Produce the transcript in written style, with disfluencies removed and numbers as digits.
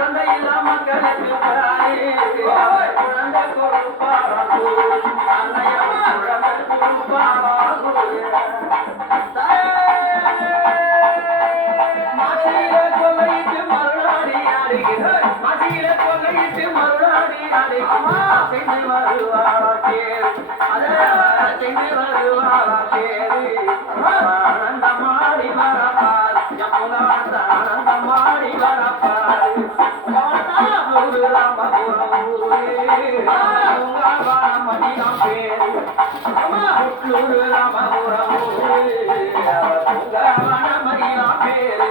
குழந்தை இல்லாம மக்களுக்கு குழந்தை கொடுப்பாரு அன்னையம்மா குழந்தை கொடுப்பாரு மாசியில கொள்ளையிட்டு மறுநாடி அடிக்கிறார் மாசியில கொள்ளையிட்டு மறுநாடி அடிக்குமா சென்று வருவாளா கேரு சென்று வருவாளா கேரு ஆனந்தமாடி வரப்பார் ஆனந்தமாடி வரப்பார் ராமபுரம் மணியம் பேரு ராமபுரம் மணியம் பேரு